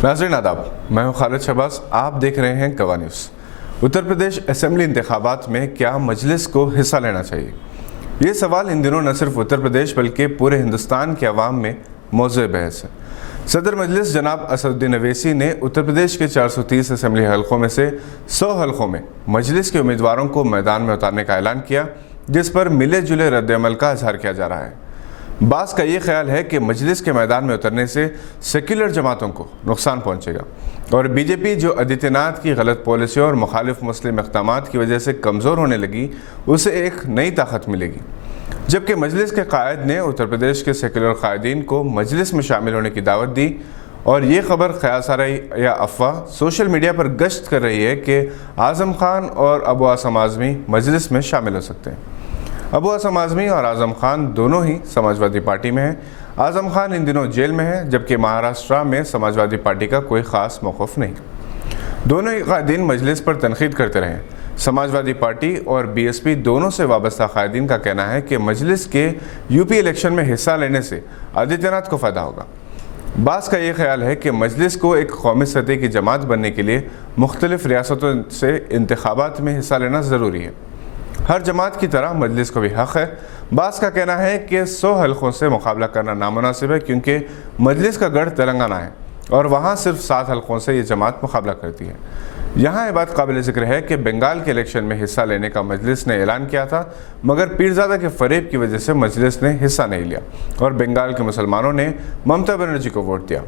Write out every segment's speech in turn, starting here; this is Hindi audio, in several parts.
नाज़रीन आदाब, मैं हूं खालिद शहबाज। आप देख रहे हैं गवाह न्यूज़। उत्तर प्रदेश असेंबली इंतखाबात में क्या मजलिस को हिस्सा लेना चाहिए? ये सवाल इन दिनों न सिर्फ उत्तर प्रदेश बल्कि पूरे हिंदुस्तान के अवाम में मौज़ूए बहस है। सदर मजलिस जनाब असदुद्दीन अवैसी ने उत्तर प्रदेश के 430 असेंबली हलकों में से 100 हलकों में मजलिस के उम्मीदवारों को मैदान में उतारने का ऐलान किया, जिस पर मिले जुले रद्द-ए-अमल का इजहार किया जा रहा है। बास का ये ख्याल है कि मजलिस के मैदान में उतरने से सेक्युलर जमातों को नुकसान पहुंचेगा और बीजेपी जो आदित्यनाथ की गलत पॉलिसियों और मुखालिफ मुस्लिम इक़दामात की वजह से कमज़ोर होने लगी, उसे एक नई ताकत मिलेगी। जबकि मजलिस के कायद ने उत्तर प्रदेश के सेक्युलर कायदीन को मजलिस में शामिल होने की दावत दी और ये खबर ख़यासाराई या अफवाह सोशल मीडिया पर गश्त कर रही है कि आज़म खान और अबू आसम आज़मी मजलिस में शामिल हो सकते हैं। अबू आसम आज़मी और आज़म खान दोनों ही समाजवादी पार्टी में हैं। आज़म खान इन दिनों जेल में है, जबकि महाराष्ट्र में समाजवादी पार्टी का कोई ख़ास मौक़िफ़ नहीं। दोनों ही कायदीन मजलिस पर तनकीद करते रहे। समाजवादी पार्टी और बीएसपी दोनों से वाबस्ता कायदीन का कहना है कि मजलिस के यूपी इलेक्शन में हिस्सा लेने से आदित्यनाथ को फ़ायदा होगा। बास का ये ख्याल है कि मजलिस को एक कौमी सतह की जमात बनने के लिए मुख्तलिफ रियासतों से इंतखाबात में हिस्सा लेना ज़रूरी है। हर जमात की तरह मजलिस को भी हक़ है। बास का कहना है कि 100 हलकों से मुकाबला करना नामुनासिब है, क्योंकि मजलिस का गढ़ तेलंगाना है और वहाँ सिर्फ 7 हलकों से ये जमात मुकाबला करती है। यहाँ ये बात काबिल ज़िक्र है कि बंगाल के इलेक्शन में हिस्सा लेने का मजलिस ने ऐलान किया था, मगर पीरज़ादा के फ़रेब की वजह से मजलिस ने हिस्सा नहीं लिया और बंगाल के मुसलमानों ने ममता बनर्जी को वोट दिया।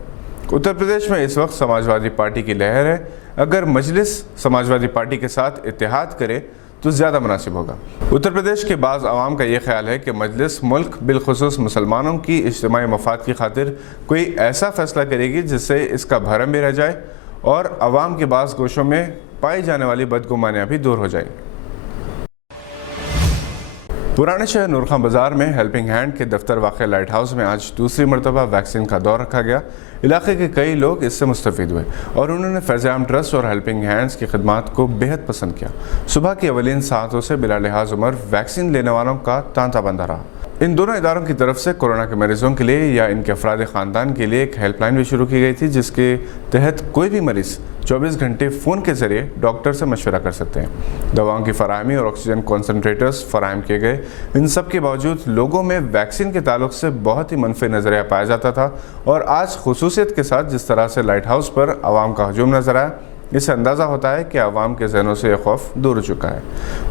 उत्तर प्रदेश में इस वक्त समाजवादी पार्टी की लहर है। अगर मजलिस समाजवादी पार्टी के साथ इत्तेहाद करे तो ज़्यादा मुनासिब होगा। उत्तर प्रदेश के बाज़ अवाम का ये ख्याल है कि मजलिस मुल्क बिलखुसूस मुसलमानों की इज्तिमाई मफाद की खातिर कोई ऐसा फ़ैसला करेगी जिससे इसका भरम भी रह जाए और अवाम के बाज़ गोशों में पाई जाने वाली बदगुमानियाँ भी दूर हो जाएँ। पुराने शहर नूरखां बाज़ार में हेल्पिंग हैंड के दफ्तर वाक़ लाइट हाउस में आज दूसरी मरतबा वैक्सीन का दौर रखा गया। इलाके के कई लोग इससे मुस्तफ़ीद हुए और उन्होंने फैज़-ए-आम ट्रस्ट और हेल्पिंग हैंड्स की खिदमात को बेहद पसंद किया। सुबह की अवलीन सातों से बिला लिहाज उम्र वैक्सीन लेने वालों का तांता बंधा रहा। इन दोनों इदारों की तरफ से कोरोना के मरीजों के लिए या इनके अफराद ख़ानदान के लिए एक हेल्पलाइन भी शुरू की गई थी, जिसके तहत कोई भी मरीज़ 24 घंटे फ़ोन के ज़रिए डॉक्टर से मशवरा कर सकते हैं। दवाओं की फ़राहमी और ऑक्सीजन कॉन्सनट्रेटर्स फराहम किए गए। इन सब के बावजूद लोगों में वैक्सीन के ताल्लुक से बहुत ही मनफी नज़रिया पाया जाता था और आज खुसूसियत के साथ जिस तरह से लाइट हाउस पर आवाम का हजूम नज़र आया, इससे अंदाज़ा होता है कि आवाम के जहनों से यह खौफ दूर हो चुका है।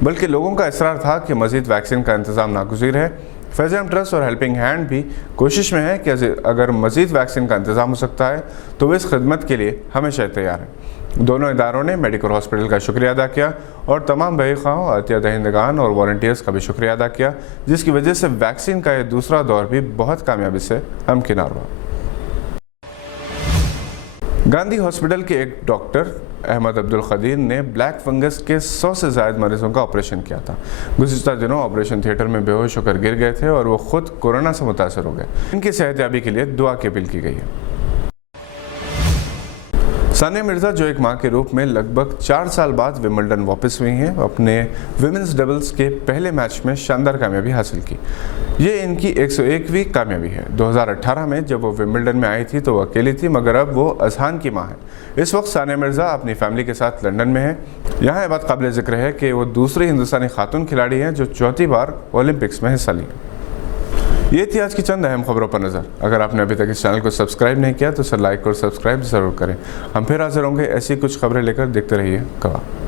बल्कि लोगों का इसरार था कि मज़ीद वैक्सीन का इंतज़ाम नागुज़ीर है। फैज़-ए-आम ट्रस्ट और हेल्पिंग हैंड भी कोशिश में है कि अगर मज़ीद वैक्सीन का इंतज़ाम हो सकता है तो वे इस खिदमत के लिए हमेशा तैयार हैं। दोनों इदारों ने मेडिकल हॉस्पिटल का शुक्रिया अदा किया और तमाम बहीखाओं, अतिया दहिंदगान और वॉलंटियर्स का भी शुक्रिया अदा किया, जिसकी वजह से वैक्सीन का यह दूसरा दौर भी बहुत कामयाबी से हमकिनार हुआ। गांधी हॉस्पिटल के एक डॉक्टर अहमद अब्दुल क़दीर ने ब्लैक फंगस के 100 से ज़ायद मरीजों का ऑपरेशन किया था। गुज़िश्ता दिनों ऑपरेशन थिएटर में बेहोश होकर गिर गए थे और वो खुद कोरोना से मुतासर हो गए। इनकी सेहतयाबी के लिए दुआ की अपील की गई है। सानिया मिर्ज़ा, जो एक मां के रूप में लगभग 4 साल बाद विंबलडन वापस हुई हैं, अपने विमेंस डबल्स के पहले मैच में शानदार कामयाबी हासिल की। ये इनकी 101वीं कामयाबी है। 2018 में जब वो विंबलडन में आई थी तो वो अकेली थी, मगर अब वो अजहान की मां है। इस वक्त सानिया मिर्ज़ा अपनी फैमिली के साथ लंदन में है। यहाँ ये बात काबिल ज़िक्र है कि वो दूसरी हिंदुस्तानी खातून खिलाड़ी हैं जो चौथी बार ओलंपिक्स में हिस्सा ली। ये थी आज की चंद अहम खबरों पर नज़र। अगर आपने अभी तक इस चैनल को सब्सक्राइब नहीं किया तो इसे लाइक और सब्सक्राइब ज़रूर करें। हम फिर हाजिर होंगे ऐसी कुछ खबरें लेकर। देखते रहिए गवाह।